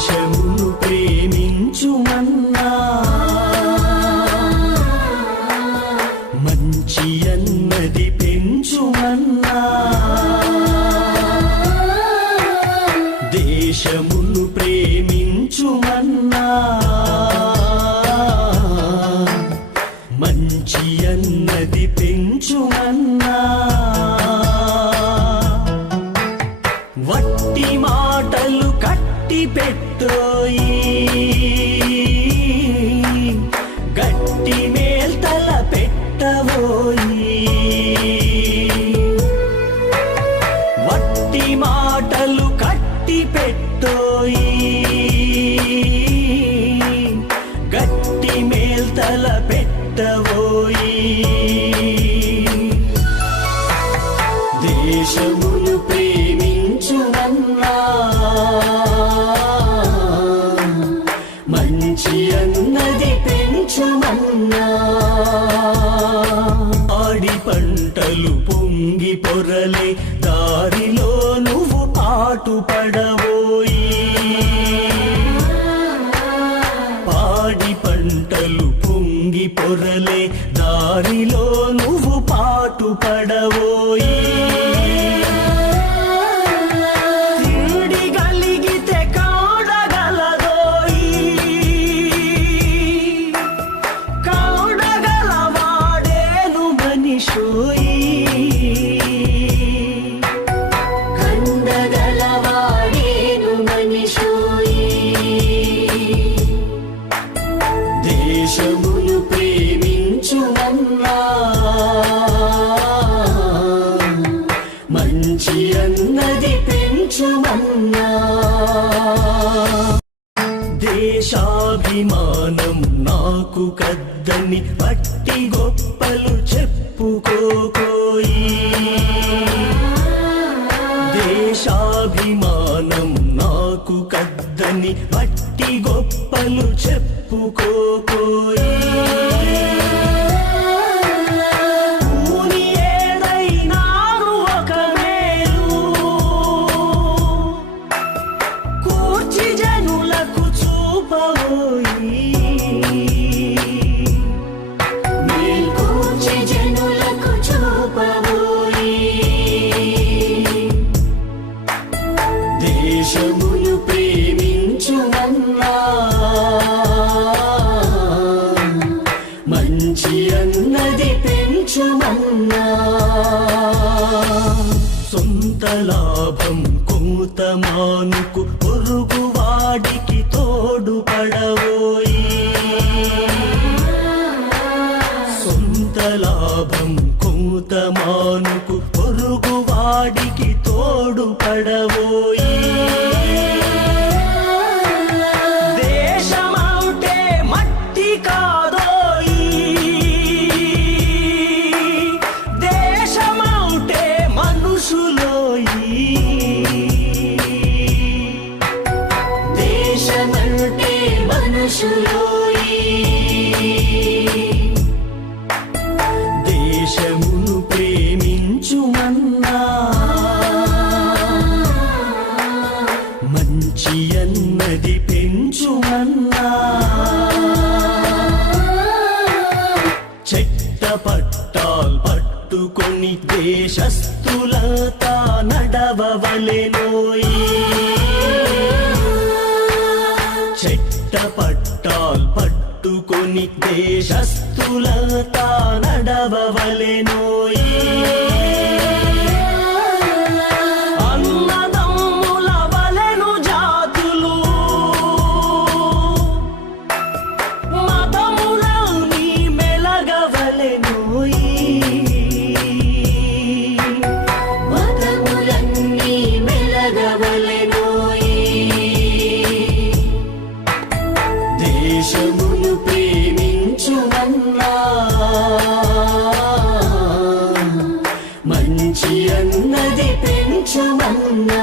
దేశమును ప్రేమించుమన్నా. మంచి అన్నది పెంచుమన్నా. పోయి వట్టి మాటలు కట్టి పెట్టోయి గట్టి మేల్తల పెట్టబోయి దేశములు ప్రేమించుమన్నా మంచి అన్నది పెంచుమన్నా పంటలు పొంగి పొరలే దారిలో నువ్వు పాటు పడబోయి పాడి పంటలు పొంగి పొరలే దారిలో నువ్వు పాటు పడబోయి తిండి మంచి అన్నది పెంచుమన్నా. దేశాభిమానం నాకు కద్దని పట్టి గొప్పలు చెప్పుకోకోయి. దేశాభిమానం నాకు కద్దని పట్టి గొప్పలు చెప్పుకోకోయి. దేశమును ప్రేమించుమన్నా మంచి అన్నది పెంచుమన్నా సొంత లాభం కూత మానుకు పొరుగు తోడు పడబోయి సొంత లాభం కూత మానుకు పొరుగు తోడు పడబోయి అన్నది చెట్ట పట్టాల్ పట్టుకొని దేశస్తులతా నడవవలెనోయి చెట్ట పట్టాల్ పట్టుకొని దేశస్తులతా నడవవలెనోయి మంచి